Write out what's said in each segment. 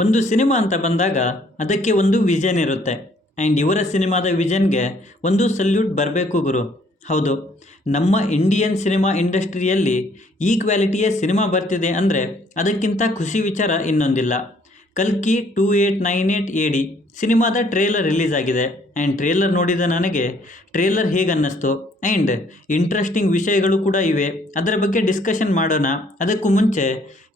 ಒಂದು ಸಿನಿಮಾ ಅಂತ ಬಂದಾಗ ಅದಕ್ಕೆ ಒಂದು ವಿಷನ್ ಇರುತ್ತೆ. ಆ್ಯಂಡ್ ಇವರ ಸಿನಿಮಾದ ವಿಷನ್ಗೆ ಒಂದು ಸಲ್ಯೂಟ್ ಬರಬೇಕು ಗುರು. ಹೌದು, ನಮ್ಮ ಇಂಡಿಯನ್ ಸಿನಿಮಾ ಇಂಡಸ್ಟ್ರಿಯಲ್ಲಿ ಈ ಕ್ವಾಲಿಟಿಯ ಸಿನಿಮಾ ಬರ್ತಿದೆ ಅಂದರೆ ಅದಕ್ಕಿಂತ ಖುಷಿ ವಿಚಾರ ಇನ್ನೊಂದಿಲ್ಲ. ಕಲ್ಕಿ 2898 AD ಸಿನಿಮಾದ ಟ್ರೇಲರ್ ರಿಲೀಸ್ ಆಗಿದೆ. ಆ್ಯಂಡ್ ಟ್ರೇಲರ್ ನೋಡಿದ ನನಗೆ ಟ್ರೇಲರ್ ಹೇಗೆ ಅನ್ನಿಸ್ತು ಆ್ಯಂಡ್ ಇಂಟ್ರೆಸ್ಟಿಂಗ್ ವಿಷಯಗಳು ಕೂಡ ಇವೆ, ಅದರ ಬಗ್ಗೆ ಡಿಸ್ಕಷನ್ ಮಾಡೋಣ. ಅದಕ್ಕೂ ಮುಂಚೆ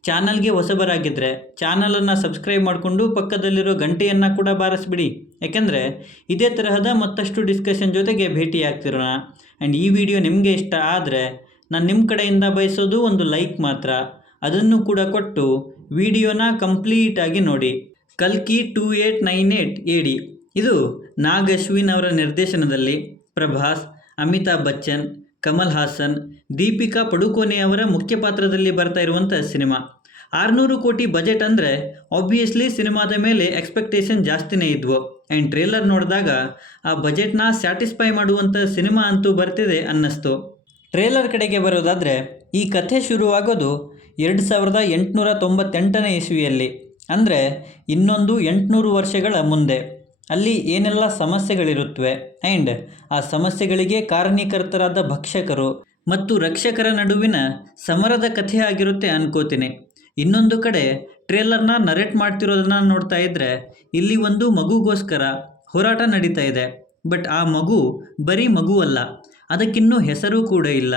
ಚಾನಲ್ಗೆ ಹೊಸಬರಾಗಿದ್ದರೆ ಚಾನಲನ್ನು ಸಬ್ಸ್ಕ್ರೈಬ್ ಮಾಡಿಕೊಂಡು ಪಕ್ಕದಲ್ಲಿರೋ ಗಂಟೆಯನ್ನು ಕೂಡ ಬಾರಿಸ್ಬಿಡಿ, ಯಾಕೆಂದರೆ ಇದೇ ತರಹದ ಮತ್ತಷ್ಟು ಡಿಸ್ಕಷನ್ ಜೊತೆಗೆ ಭೇಟಿ ಆಗ್ತಿರೋಣ. ಆ್ಯಂಡ್ ಈ ವಿಡಿಯೋ ನಿಮಗೆ ಇಷ್ಟ ಆದರೆ ನಾನು ನಿಮ್ಮ ಕಡೆಯಿಂದ ಬಯಸೋದು ಒಂದು ಲೈಕ್ ಮಾತ್ರ, ಅದನ್ನು ಕೂಡ ಕೊಟ್ಟು ವಿಡಿಯೋನ ಕಂಪ್ಲೀಟಾಗಿ ನೋಡಿ. ಕಲ್ಕಿ 2898 AD ಇದು ನಾಗ್ ಅಶ್ವಿನ್ ಅವರ ನಿರ್ದೇಶನದಲ್ಲಿ ಪ್ರಭಾಸ್, ಅಮಿತಾಬ್ ಬಚ್ಚನ್, ಕಮಲ್ ಹಾಸನ್, ದೀಪಿಕಾ ಪಡುಕೋನೆ ಅವರ ಮುಖ್ಯ ಪಾತ್ರದಲ್ಲಿ ಬರ್ತಾ ಇರುವಂಥ ಸಿನಿಮಾ. 600 ಕೋಟಿ ಬಜೆಟ್ ಅಂದರೆ ಆಬ್ವಿಯಸ್ಲಿ ಸಿನಿಮಾದ ಮೇಲೆ ಎಕ್ಸ್ಪೆಕ್ಟೇಷನ್ ಜಾಸ್ತಿನೇ ಇದ್ವು. ಆ್ಯಂಡ್ ಟ್ರೇಲರ್ ನೋಡಿದಾಗ ಆ ಬಜೆಟ್ನ ಸ್ಯಾಟಿಸ್ಫೈ ಮಾಡುವಂಥ ಸಿನಿಮಾ ಅಂತೂ ಬರ್ತಿದೆ ಅನ್ನಿಸ್ತು. ಟ್ರೇಲರ್ ಕಡೆಗೆ ಬರೋದಾದರೆ ಈ ಕಥೆ ಶುರುವಾಗೋದು 2898ನೇ ಇಸ್ವಿಯಲ್ಲಿ, ಅಂದರೆ ಇನ್ನೊಂದು 800 ವರ್ಷಗಳ ಮುಂದೆ. ಅಲ್ಲಿ ಏನೆಲ್ಲ ಸಮಸ್ಯೆಗಳಿರುತ್ತವೆ ಆ್ಯಂಡ್ ಆ ಸಮಸ್ಯೆಗಳಿಗೆ ಕಾರಣೀಕರ್ತರಾದ ಭಕ್ಷಕರು ಮತ್ತು ರಕ್ಷಕರ ನಡುವಿನ ಸಮರದ ಕಥೆ ಆಗಿರುತ್ತೆ ಅನ್ಕೋತೀನಿ. ಇನ್ನೊಂದು ಕಡೆ ಟ್ರೇಲರ್ನ ನರೇಟ್ ಮಾಡ್ತಿರೋದನ್ನು ನೋಡ್ತಾ ಇದ್ದರೆ ಇಲ್ಲಿ ಒಂದು ಮಗುಗೋಸ್ಕರ ಹೋರಾಟ ನಡೀತಾ ಇದೆ. ಬಟ್ ಆ ಮಗು ಬರೀ ಮಗು ಅಲ್ಲ, ಅದಕ್ಕಿನ್ನೂ ಹೆಸರು ಕೂಡ ಇಲ್ಲ.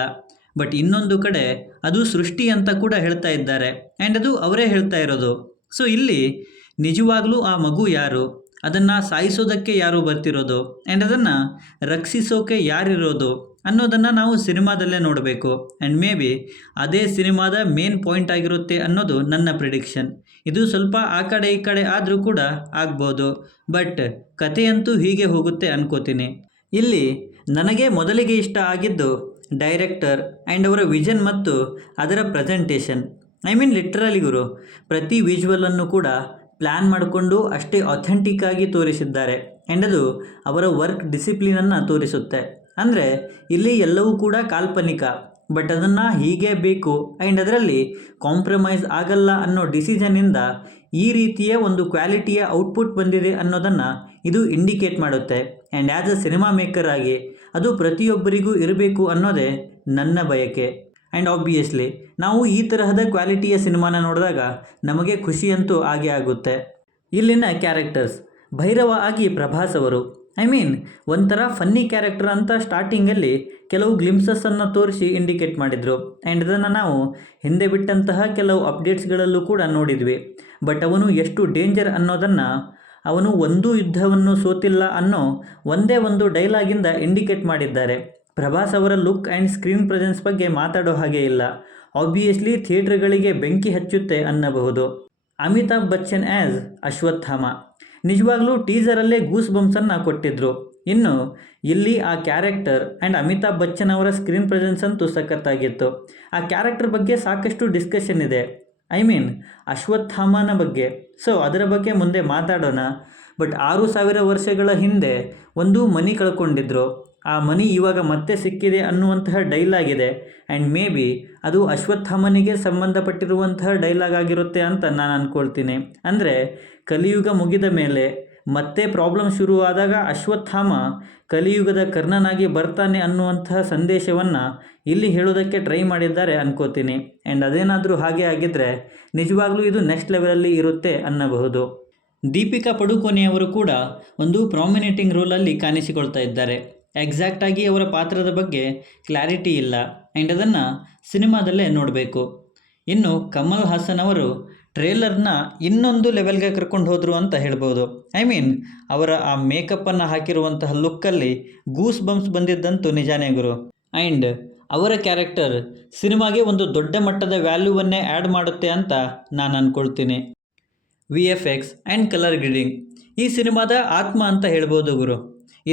ಬಟ್ ಇನ್ನೊಂದು ಕಡೆ ಅದು ಸೃಷ್ಟಿ ಅಂತ ಕೂಡ ಹೇಳ್ತಾ ಇದ್ದಾರೆ ಆ್ಯಂಡ್ ಅದು ಅವರೇ ಹೇಳ್ತಾ ಇರೋದು. ಸೊ ಇಲ್ಲಿ ನಿಜವಾಗ್ಲೂ ಆ ಮಗು ಯಾರು, ಅದನ್ನು ಸಾಯಿಸೋದಕ್ಕೆ ಯಾರು ಬರ್ತಿರೋದು ಆ್ಯಂಡ್ ಅದನ್ನು ರಕ್ಷಿಸೋಕೆ ಯಾರಿರೋದು ಅನ್ನೋದನ್ನು ನಾವು ಸಿನಿಮಾದಲ್ಲೇ ನೋಡಬೇಕು. ಆ್ಯಂಡ್ ಮೇ ಬಿ ಅದೇ ಸಿನಿಮಾದ ಮೇನ್ ಪಾಯಿಂಟ್ ಆಗಿರುತ್ತೆ ಅನ್ನೋದು ನನ್ನ ಪ್ರಿಡಿಕ್ಷನ್. ಇದು ಸ್ವಲ್ಪ ಆ ಕಡೆ ಈ ಕಡೆ ಆದರೂ ಕೂಡ ಆಗ್ಬೋದು, ಬಟ್ ಕಥೆಯಂತೂ ಹೀಗೆ ಹೋಗುತ್ತೆ ಅನ್ಕೋತೀನಿ. ಇಲ್ಲಿ ನನಗೆ ಮೊದಲಿಗೆ ಇಷ್ಟ ಆಗಿದ್ದು ಡೈರೆಕ್ಟರ್ ಆ್ಯಂಡ್ ಅವರ ವಿಷನ್ ಮತ್ತು ಅದರ ಪ್ರೆಸೆಂಟೇಷನ್. ಐ ಮೀನ್ ಲಿಟ್ರಲಿ ಗುರು, ಪ್ರತಿ ವಿಜುವಲನ್ನು ಕೂಡ ಪ್ಲ್ಯಾನ್ ಮಾಡಿಕೊಂಡು ಅಷ್ಟೇ ಅಥೆಂಟಿಕ್ಕಾಗಿ ತೋರಿಸಿದ್ದಾರೆ. ಆ್ಯಂಡ್ ಅದು ಅವರ ವರ್ಕ್ ಡಿಸಿಪ್ಲಿನನ್ನು ತೋರಿಸುತ್ತೆ. ಅಂದರೆ ಇಲ್ಲಿ ಎಲ್ಲವೂ ಕೂಡ ಕಾಲ್ಪನಿಕ, ಬಟ್ ಅದನ್ನು ಹೀಗೆ ಬೇಕು ಆ್ಯಂಡ್ ಅದರಲ್ಲಿ ಕಾಂಪ್ರಮೈಸ್ ಆಗಲ್ಲ ಅನ್ನೋ ಡಿಸಿಷನ್ನಿಂದ ಈ ರೀತಿಯ ಒಂದು ಕ್ವಾಲಿಟಿಯ ಔಟ್ಪುಟ್ ಬಂದಿದೆ ಅನ್ನೋದನ್ನು ಇದು ಇಂಡಿಕೇಟ್ ಮಾಡುತ್ತೆ. And as a cinema maker ಆಗಿ ಅದು ಪ್ರತಿಯೊಬ್ಬರಿಗೂ ಇರಬೇಕು ಅನ್ನೋದೇ ನನ್ನ ಬಯಕೆ. ಆ್ಯಂಡ್ ಆಬ್ವಿಯಸ್ಲಿ ನಾವು ಈ ತರಹದ ಕ್ವಾಲಿಟಿಯ ಸಿನಿಮಾನ ನೋಡಿದಾಗ ನಮಗೆ ಖುಷಿಯಂತೂ ಆಗೇ ಆಗುತ್ತೆ. ಇಲ್ಲಿನ ಕ್ಯಾರೆಕ್ಟರ್ಸ್ ಭೈರವ ಆಗಿ ಪ್ರಭಾಸ್ ಅವರು, ಐ ಮೀನ್ ಒಂಥರ ಫನ್ನಿ ಕ್ಯಾರೆಕ್ಟರ್ ಅಂತ ಸ್ಟಾರ್ಟಿಂಗಲ್ಲಿ ಕೆಲವು ಗ್ಲಿಮ್ಸಸ್ಸನ್ನು ತೋರಿಸಿ ಇಂಡಿಕೇಟ್ ಮಾಡಿದರು. ಆ್ಯಂಡ್ ಅದನ್ನು ನಾವು ಹಿಂದೆ ಬಿಟ್ಟಂತಹ ಕೆಲವು ಅಪ್ಡೇಟ್ಸ್ಗಳಲ್ಲೂ ಕೂಡ ನೋಡಿದ್ವಿ. ಬಟ್ ಅವನು ಎಷ್ಟು ಡೇಂಜರ್ ಅನ್ನೋದನ್ನು ಅವನು ಒಂದೂ ಯುದ್ಧವನ್ನು ಸೋತಿಲ್ಲ ಅನ್ನೋ ಒಂದೇ ಒಂದು ಡೈಲಾಗಿಂದ ಇಂಡಿಕೇಟ್ ಮಾಡಿದ್ದಾರೆ. ಪ್ರಭಾಸ್ ಅವರ ಲುಕ್ ಆ್ಯಂಡ್ ಸ್ಕ್ರೀನ್ ಪ್ರೆಸೆನ್ಸ್ ಬಗ್ಗೆ ಮಾತಾಡೋ ಹಾಗೆ ಇಲ್ಲ, ಆಬ್ವಿಯಸ್ಲಿ ಥಿಯೇಟ್ರ್ಗಳಿಗೆ ಬೆಂಕಿ ಹಚ್ಚುತ್ತೆ ಅನ್ನಬಹುದು. ಅಮಿತಾಬ್ ಬಚ್ಚನ್ ಆ್ಯಸ್ ಅಶ್ವತ್ಥಾಮ ನಿಜವಾಗ್ಲೂ ಟೀಸರಲ್ಲೇ ಗೂಸ್ ಬಂಪ್ಸನ್ನು ಕೊಟ್ಟಿದ್ರು. ಇನ್ನು ಇಲ್ಲಿ ಆ ಕ್ಯಾರೆಕ್ಟರ್ ಆ್ಯಂಡ್ ಅಮಿತಾಬ್ ಬಚ್ಚನ್ ಅವರ ಸ್ಕ್ರೀನ್ ಪ್ರೆಸೆನ್ಸ್ ಅಂತೂ ಸಖತ್ತಾಗಿತ್ತು. ಆ ಕ್ಯಾರೆಕ್ಟರ್ ಬಗ್ಗೆ ಸಾಕಷ್ಟು ಡಿಸ್ಕಷನ್ ಇದೆ, ಐ ಮೀನ್ ಅಶ್ವತ್ಥಾಮನ ಬಗ್ಗೆ. ಸೊ ಅದರ ಬಗ್ಗೆ ಮುಂದೆ ಮಾತಾಡೋಣ. ಬಟ್ 6000 ವರ್ಷಗಳ ಹಿಂದೆ ಒಂದು ಮನಿ ಕಳ್ಕೊಂಡಿದ್ರು, ಆ ಮನಿ ಇವಾಗ ಮತ್ತೆ ಸಿಕ್ಕಿದೆ ಅನ್ನುವಂತಹ ಡೈಲಾಗ್ ಇದೆ. ಆ್ಯಂಡ್ ಮೇ ಬಿ ಅದು ಅಶ್ವತ್ಥಾಮನಿಗೆ ಸಂಬಂಧಪಟ್ಟಿರುವಂತಹ ಡೈಲಾಗ್ ಆಗಿರುತ್ತೆ ಅಂತ ನಾನು ಅಂದ್ಕೊಳ್ತೀನಿ. ಅಂದರೆ ಕಲಿಯುಗ ಮುಗಿದ ಮೇಲೆ ಮತ್ತೆ ಪ್ರಾಬ್ಲಮ್ ಶುರುವಾದಾಗ ಅಶ್ವತ್ಥಾಮ ಕಲಿಯುಗದ ಕರ್ಣನಾಗಿ ಬರ್ತಾನೆ ಅನ್ನುವಂತಹ ಸಂದೇಶವನ್ನು ಇಲ್ಲಿ ಹೇಳೋದಕ್ಕೆ ಟ್ರೈ ಮಾಡಿದ್ದಾರೆ ಅನ್ಕೋತೀನಿ. ಆ್ಯಂಡ್ ಅದೇನಾದರೂ ಹಾಗೆ ಆಗಿದ್ದರೆ ನಿಜವಾಗ್ಲೂ ಇದು ನೆಕ್ಸ್ಟ್ ಲೆವೆಲಲ್ಲಿ ಇರುತ್ತೆ ಅನ್ನಬಹುದು. ದೀಪಿಕಾ ಪಡುಕೋನೆ ಅವರು ಕೂಡ ಒಂದು ಪ್ರಾಮಿನೇಟಿಂಗ್ ರೋಲಲ್ಲಿ ಕಾಣಿಸಿಕೊಳ್ತಾ ಇದ್ದಾರೆ. ಎಕ್ಸಾಕ್ಟಾಗಿ ಅವರ ಪಾತ್ರದ ಬಗ್ಗೆ ಕ್ಲಾರಿಟಿ ಇಲ್ಲ ಆ್ಯಂಡ್ ಅದನ್ನು ಸಿನಿಮಾದಲ್ಲೇ ನೋಡಬೇಕು. ಇನ್ನು ಕಮಲ್ ಹಾಸನ್ ಅವರು ಟ್ರೇಲರ್ನ ಇನ್ನೊಂದು ಲೆವೆಲ್ಗೆ ಕರ್ಕೊಂಡು ಹೋದರು ಅಂತ ಹೇಳ್ಬೋದು. ಐ ಮೀನ್ ಅವರ ಆ ಮೇಕಪ್ಪನ್ನು ಹಾಕಿರುವಂತಹ ಲುಕ್ಕಲ್ಲಿ ಗೂಸ್ ಬಂಪ್ಸ್ ಬಂದಿದ್ದಂತೂ ನಿಜಾನೇ ಗುರು. ಆ್ಯಂಡ್ ಅವರ ಕ್ಯಾರೆಕ್ಟರ್ ಸಿನಿಮಾಗೆ ಒಂದು ದೊಡ್ಡ ಮಟ್ಟದ ವ್ಯಾಲ್ಯೂವನ್ನೇ ಆ್ಯಡ್ ಮಾಡುತ್ತೆ ಅಂತ ನಾನು ಅಂದ್ಕೊಳ್ತೀನಿ. VFX ಆ್ಯಂಡ್ ಕಲರ್ ಗ್ರೇಡಿಂಗ್ ಈ ಸಿನಿಮಾದ ಆತ್ಮ ಅಂತ ಹೇಳ್ಬೋದು ಗುರು.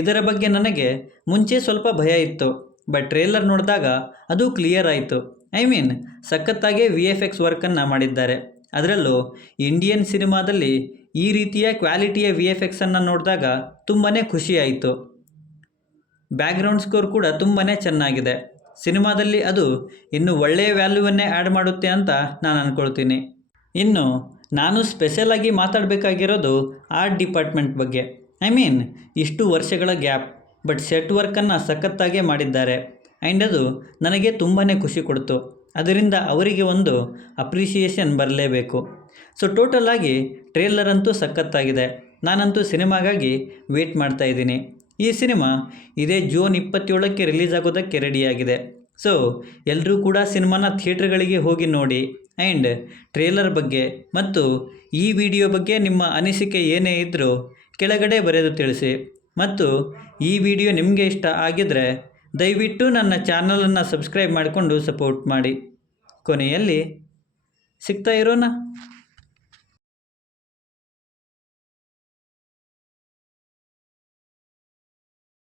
ಇದರ ಬಗ್ಗೆ ನನಗೆ ಮುಂಚೆ ಸ್ವಲ್ಪ ಭಯ ಇತ್ತು, ಬಟ್ ಟ್ರೇಲರ್ ನೋಡಿದಾಗ ಅದು ಕ್ಲಿಯರ್ ಆಯಿತು. ಐ ಮೀನ್ ಸಖತ್ತಾಗಿ VFX ವರ್ಕನ್ನು ಮಾಡಿದ್ದಾರೆ. ಅದರಲ್ಲೂ ಇಂಡಿಯನ್ ಸಿನಿಮಾದಲ್ಲಿ ಈ ರೀತಿಯ ಕ್ವಾಲಿಟಿಯ VFXನ್ನು ನೋಡಿದಾಗ ತುಂಬಾ ಖುಷಿಯಾಯಿತು. ಬ್ಯಾಕ್ಗ್ರೌಂಡ್ ಸ್ಕೋರ್ ಕೂಡ ತುಂಬಾ ಚೆನ್ನಾಗಿದೆ. ಸಿನಿಮಾದಲ್ಲಿ ಅದು ಇನ್ನೂ ಒಳ್ಳೆಯ ವ್ಯಾಲ್ಯೂವನ್ನೇ ಆ್ಯಡ್ ಮಾಡುತ್ತೆ ಅಂತ ನಾನು ಅಂದ್ಕೊಳ್ತೀನಿ. ಇನ್ನು ನಾನು ಸ್ಪೆಷಲಾಗಿ ಮಾತಾಡಬೇಕಾಗಿರೋದು ಆರ್ಟ್ ಡಿಪಾರ್ಟ್ಮೆಂಟ್ ಬಗ್ಗೆ. ಇಷ್ಟು ವರ್ಷಗಳ ಗ್ಯಾಪ್, ಬಟ್ ಸೆಟ್ ವರ್ಕನ್ನು ಸಖತ್ತಾಗೇ ಮಾಡಿದ್ದಾರೆ. ಆ್ಯಂಡ್ ಅದು ನನಗೆ ತುಂಬಾ ಖುಷಿ ಕೊಡ್ತು. ಅದರಿಂದ ಅವರಿಗೆ ಒಂದು ಅಪ್ರಿಷಿಯೇಷನ್ ಬರಲೇಬೇಕು. ಸೊ ಟೋಟಲಾಗಿ ಟ್ರೇಲರ್ ಅಂತೂ ಸಖತ್ತಾಗಿದೆ. ನಾನಂತೂ ಸಿನಿಮಾಗಾಗಿ ವೇಟ್ ಮಾಡ್ತಾ ಇದ್ದೀನಿ. ಈ ಸಿನಿಮಾ ಇದೇ ಜೂನ್ 27ಕ್ಕೆ ರಿಲೀಸ್ ಆಗೋದಕ್ಕೆ ರೆಡಿಯಾಗಿದೆ. ಸೊ ಎಲ್ಲರೂ ಕೂಡ ಸಿನಿಮಾನ ಥಿಯೇಟ್ರ್ಗಳಿಗೆ ಹೋಗಿ ನೋಡಿ. ಆ್ಯಂಡ್ ಟ್ರೇಲರ್ ಬಗ್ಗೆ ಮತ್ತು ಈ ವಿಡಿಯೋ ಬಗ್ಗೆ ನಿಮ್ಮ ಅನಿಸಿಕೆ ಏನೇ ಇದ್ದರೂ ಕೆಳಗಡೆ ಬರೆದು ತಿಳಿಸಿ. ಮತ್ತು ಈ ವಿಡಿಯೋ ನಿಮಗೆ ಇಷ್ಟ ಆಗಿದ್ದರೆ ದಯವಿಟ್ಟು ನನ್ನ ಚಾನಲನ್ನು ಸಬ್ಸ್ಕ್ರೈಬ್ ಮಾಡಿಕೊಂಡು ಸಪೋರ್ಟ್ ಮಾಡಿ. ಕೊನೆಯಲ್ಲಿ ಸಿಗ್ತಾ ಇರೋಣ.